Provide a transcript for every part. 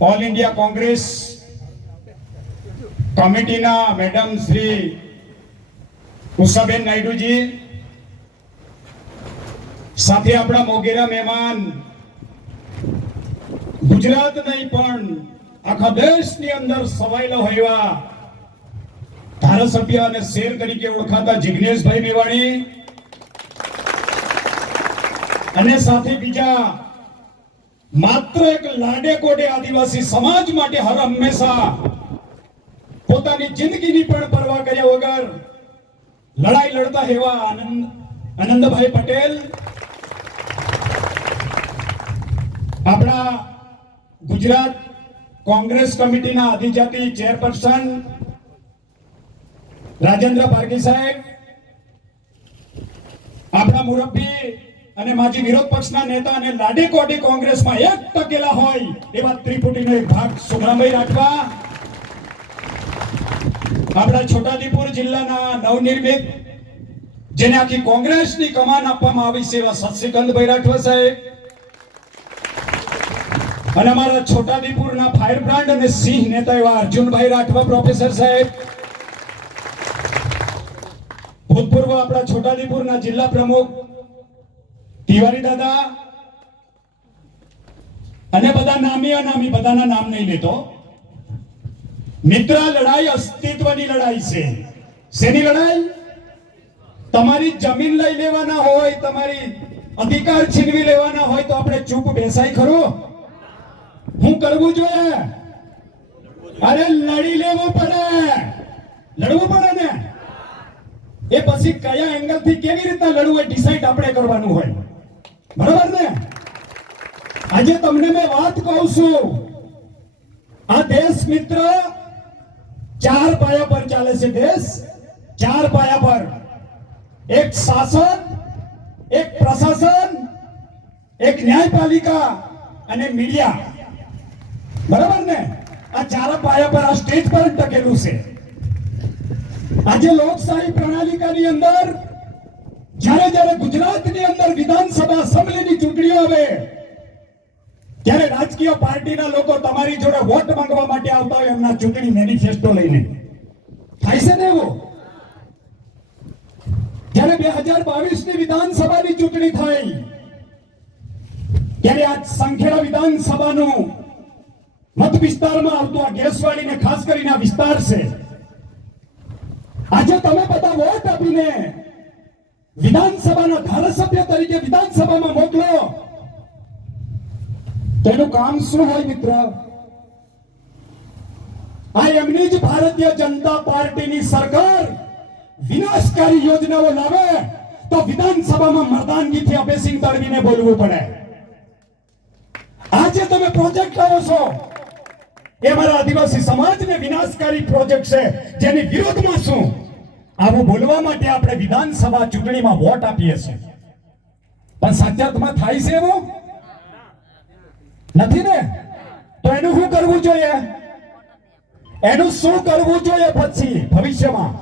All India Congress કમિટીના madam Shri ઉષાબેન નાયડુજી, સાથે આપણા મોગેરા મહેમાન, ગુજરાત નહીં પણ આખા દેશની અંદર સવાયેલા હોય ધારાસભ્ય અને શેર તરીકે ઓળખાતા જિગ્નેશભાઈ મેવાણી અને સાથે બીજા માત્ર એક લાડે કોડે આદિવાસી સમાજ માટે હર હંમેશા પોતાની જિંદગીની પણ પરવા કર્યા વગર લડાઈ લડતા એવા આનંદ, આનંદભાઈ પટેલ. આપણા ગુજરાત કોંગ્રેસ કમિટીના આદિજાતિ ચેરપર્સન રાજેન્દ્ર પારકી સાહેબ, આપણા મુરબ્બી અને માજી વિરોધ પક્ષના નેતા અને લાડી કોટી કોંગ્રેસમાં એક ટકેલા હોય એવા ત્રિપુટીનો એક ભાગ સુખરામભાઈ રાઠવા. આપણા છોટાદીપુર જિલ્લાના નવનિર્મિત, જેને આખી કોંગ્રેસની કમાન આપવામાં આવી છે એવા સત્સિકંદભાઈ રાઠવા સાહેબ. અને અમારા છોટાદીપુરના ફાયર બ્રાન્ડ અને સિંહ નેતા એવા અર્જુનભાઈ રાઠવા પ્રોફેસર સાહેબ. ભૂતપૂર્વ આપણા છોટાદીપુરના જિલ્લા પ્રમુખ તિવારી દાદા. અને બધા નામી અનામી, બધાના નામ નહીં લેતો. મિત્ર લડાઈ અસ્તિત્વની લડાઈ છે. શેની લડાઈ? તમારી જમીન લઈ લેવાના હોય, તમારી અધિકાર છીનવી લેવાના હોય તો આપણે ચૂપ બેસાય ખરો? હું કરવું જોઈએ? અરે લડી લેવું પડે. લડવું પડે ને? એ પછી કયા એંગલથી કેવી રીતના લડવું એ ડિસાઈડ આપણે કરવાનું હોય. બરાબર ને? આજે તમને મેં વાત કહું છું. આ દેશ મિત્ર ચાર પાયા પર ચાલે છે દેશ. ચાર પાયા પર. એક શાસન, એક પ્રશાસન, એક ન્યાયપાલિકા અને મીડિયા. બરાબર ને? આ ચાર પાયા પર આ સ્ટેજ પર ટકેલું છે. આજે લોકશાહી પ્રણાલિકાની અંદર જ્યારે જ્યારે ગુજરાતની અંદર વિધાનસભા અસેમ્બલીની ચૂંટણીઓ આવે, ત્યારે રાજકીય પાર્ટીના લોકો તમારી જોડે વોટ માંગવા માટે આવતા હોય એમના ચૂંટણી મેનિફેસ્ટો લઈને. થાય છે ને એવું? જ્યારે બે હજાર બાવીસની વિધાનસભાની ચૂંટણી થઈ ત્યારે આ સંખેડા વિધાનસભાનું મત વિસ્તારમાં આવતું આ ગેસવાડી ને ખાસ કરીને આ વિસ્તાર છે. આજે તમે બધા વોટ આપીને વિધાનસભાના ધારાસભ્ય તરીકે વિધાનસભામાં મોકલો. તેનું કામ શું હોય મિત્ર? આ એમની જ ભારતીય જનતા પાર્ટીની સરકાર વિનાશકારી યોજનાઓ લાવે તો વિધાનસભામાં મરદાનગીથી અભયસિંહ તળવીને બોલવું પડે. આજે તમે પ્રોજેક્ટ લાવો છો. એ મારા આદિવાસી સમાજને વિનાશકારી પ્રોજેક્ટ છે. જેની વિરોધમાં શું આવું બોલવા માટે આપણે વિધાનસભા ચૂંટણીમાં વોટ આપીએ છીએ. પણ સાચા થાય છે એવું? નથી ને? તો એનું શું કરવું જોઈએ? એનું શું કરવું જોઈએ પછી ભવિષ્યમાં?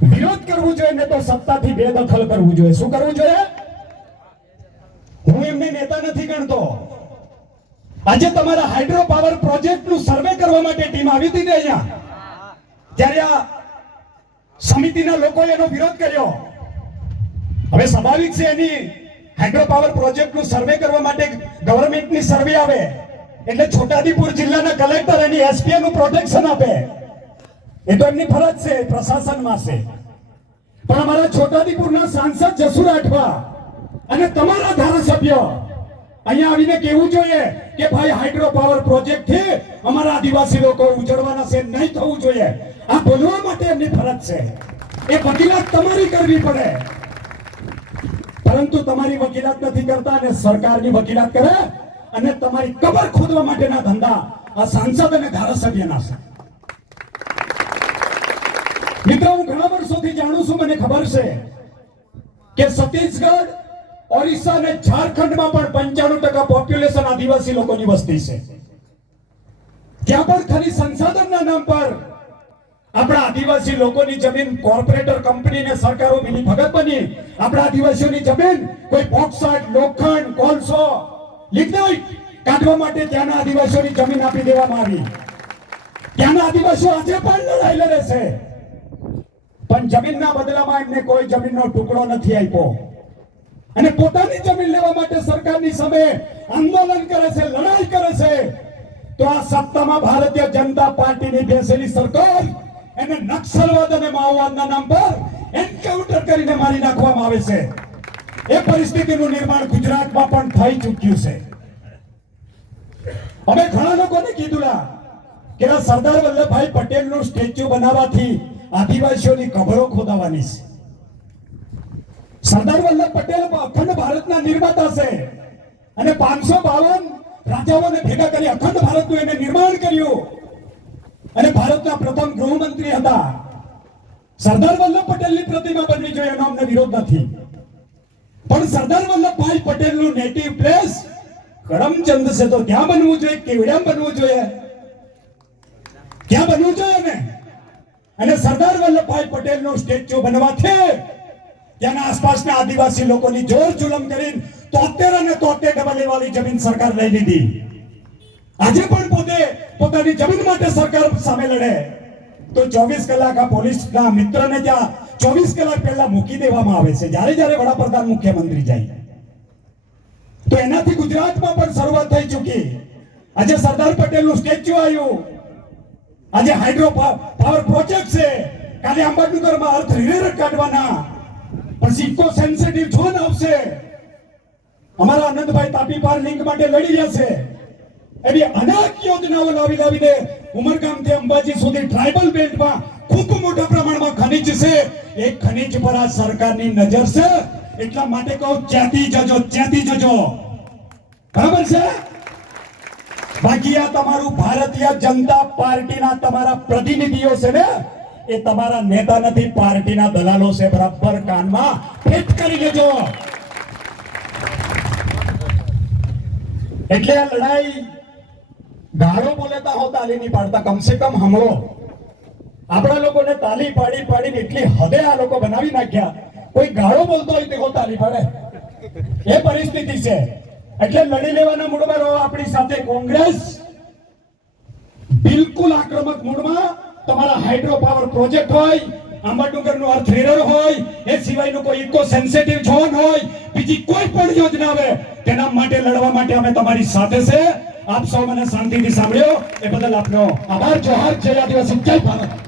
વિરોધ કરવું જોઈએ ને તો સત્તાથી બેદખલ કરવું જોઈએ. શું કરવું જોઈએ? હું એમને નેતા નથી ગણતો. આજે તમારા હાઇડ્રો પાવર પ્રોજેક્ટનું સર્વે કરવા માટે ટીમ આવી હતી ને અહીંયા? ત્યારે આ સમિતિના લોકોએ એનો વિરોધ કર્યો. હવે સ્વાભાવિક છે એની હાઇડ્રો પાવર પ્રોજેક્ટનું સર્વે કરવા માટે ગવર્મેન્ટની સર્વે આવે. એટલે છોટાદીપુર જિલ્લાના કલેક્ટર એની એસપીએ નું પ્રોટેક્શન આપે. એ તો એમની ફરજ છે, પ્રશાસનમાં છે. પણ અમારા છોટાઉદેપુરના સાંસદ જસુ રાઠવા અને તમારા ધારાસભ્ય અહીંયા આવીને કેવું જોઈએ કે ભાઈ હાઇડ્રો પાવર પ્રોજેક્ટથી અમારા આદિવાસી લોકો ઉજળવાના છે, નહીં થવું જોઈએ. આ બોલવા માટે એમની ફરજ છે. એ વકીલાત તમારી કરવી પડે. પરંતુ તમારી વકીલાત નથી કરતા અને સરકારની વકીલાત કરે અને તમારી કબર ખોદવા માટેના ધંધા આ સાંસદ અને ધારાસભ્યના છે. મિત્રો, હું ઘણા વર્ષોથી જાણું છું, મને ખબર છે કે છત્તીસગઢ, ઓરિસ્સા અને ઝારખંડમાં પણ પંચાણું ટકા પોપ્યુલેશન આદિવાસી લોકોની વસ્તી છે. ત્યાં પણ ખાલી સંસાધનના નામ પર આપણા આદિવાસી લોકોની જમીન કોર્પોરેટર કંપનીને સરકારો મિલી ભગત બની. આપણા આદિવાસીઓની જમીન કોઈ બોક્સાઇટ લોખંડ, કોલસો લિગ્નાઇટ કાઢવા માટે ત્યાંના આદિવાસીઓની જમીન આપી દેવામાં આવી. ત્યાંના આદિવાસીઓ આજે પણ લડાઈ લડે છે પણ જમીનના બદલામાં એમને કોઈ જમીનનો ટુકડો નથી આપ્યો. અને પોતાની જમીન લેવા માટે સરકારની સામે આંદોલન કરે છે, લડાઈ કરે છે. તો આ સત્તામાં ભારતીય જનતા પાર્ટીની બેસેલી સરકાર એને નક્સલવાદ અને માઓવાદના નામ પર એન્કાઉન્ટર કરીને મારી નાખવામાં આવે છે. એ પરિસ્થિતિનું નિર્માણ ગુજરાતમાં પણ થઈ ચૂક્યું છે. અમે ઘણા લોકોને કીધુંલા કે સરદાર વલ્લભભાઈ પટેલનું સ્ટેચ્યુ બનાવવાથી આદિવાસીઓની કબરો ખોદાવાની છે. સરદાર વલ્લભ પટેલ અખંડ ભારતના નિર્માતા છે. અને પાંચસો બાવન રાજાઓને ભેગા કરી અખંડ ભારતનું એને નિર્માણ કર્યું. અને ભારતના પ્રથમ ગૃહમંત્રી હતા. સરદાર વલ્લભ પટેલની પ્રતિમા બનવી જોઈએ એનો અમને વિરોધ નથી. પણ સરદાર વલ્લભભાઈ પટેલનું નેટિવ પ્લેસ કરમચંદ છે તો ત્યાં બનવું જોઈએ? કેવડિયામ બનવું જોઈએ? ક્યાં બનવું જોઈએ ને અને સરદાર વલ્લભભાઈ પટેલનું સ્ટેચ્યુ બનવાથી ત્યાંના આસપાસના આદિવાસી લોકોની જોર જુલમ કરીને તોતેર અને તોતેર ડબલ વાળી જમીન સરકાર લઈ લીધી. આજે પણ પોતે પોતાની જમીન માટે સરકાર સામે લડે. તો ચોવીસ કલાક આ પોલીસના મિત્રને ત્યાં ચોવીસ કલાક પહેલા મૂકી દેવામાં આવે છે. જ્યારે જ્યારે વડાપ્રધાન મુખ્યમંત્રી જાય. તો એનાથી ગુજરાતમાં પણ શરૂઆત થઈ ચૂકી. આજે સરદાર પટેલનું સ્ટેચ્યુ આવ્યું. આજે હાઇડ્રો પાવર પ્રોજેક્ટ છે. કાલે અંબાડનગરમાં અર્થ રિવેર કાઢવાના. પછી ઇકો સેન્સિટિવ ઝોન આવશે. અમારા આનંદભાઈ તાપી પાર લિંક માટે લડી રહ્યા છે. એવી અનેક યોજનાઓ લાવી લાવીને ઉમરગામથી અંબાજી સુધી ટ્રાઇબલ બેલ્ટમાં ખૂબ મોટા પ્રમાણમાં ખનિજ છે. એ ખનિજ પર આ સરકારની નજર છે. એટલા માટે કહું, ચેતી જજો ચેતી જજો. બરાબર છે? બાકી આ તમારું ભારતીય જનતા પાર્ટીના તમારા પ્રતિનિધિઓ છે ને, એ તમારા નેતા નથી, પાર્ટીના દલાલો છે. બરાબર કાનમાં ફિટ કરી લેજો. એટલે આ લડાઈ ગાળો બોલેતા હો તાલી નહીં પાડતા. કમસે કમ હમળો આપણા લોકોને તાલી પાડી પાડીને એટલી હદે આ લોકો બનાવી નાખ્યા. કોઈ ગાળો બોલતો હોય તેવો તાલી પાડે. એ પરિસ્થિતિ છે. એટલે લડી લેવાના મૂડમાં રહો આપણી સાથે કોંગ્રેસ. બિલકુલ આક્રમક મૂડમાં તમારા હાઇડ્રો પાવર પ્રોજેક્ટ હોય આંબાડુંગરનું અર્થ રિવર હોય, એ સિવાયનું કોઈ ઇકો સેન્સિટિવ ઝોન હોય, બીજી કોઈ પણ યોજના આવે, તેના માટે લડવા માટે અમે તમારી સાથે છે. આપ સૌ મને શાંતિથી સાંભળ્યો. એ બદલ આપનો આભાર. જોહાર જય આદિવાસી. જય ભારત.